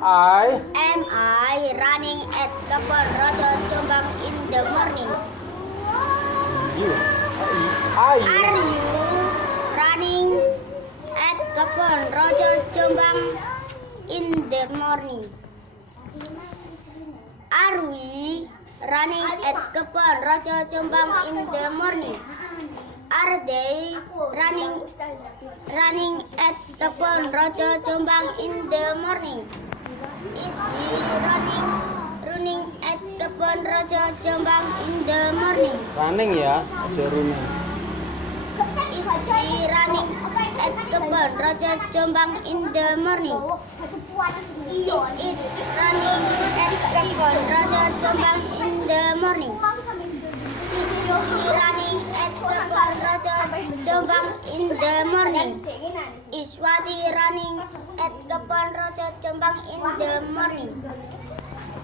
Am I running at Kebon Rojo Jombang in the morning? Are you running at Kebon Rojo Jombang in the morning? Are we running at Kebon Rojo Jombang in the morning? Are they running at Kebon Rojo Jombang in the morning? Is he running at Kebon Rojo Jombang in the morning? Running ya, aja running. Is he running at Kebon Rojo Jombang in the morning? Is it running at Kebon Rojo Jombang in the morning? Is he running at Kebon Rojo Jombang in the morning? Is Wati running at Kebon Rojo Jombang in the morning?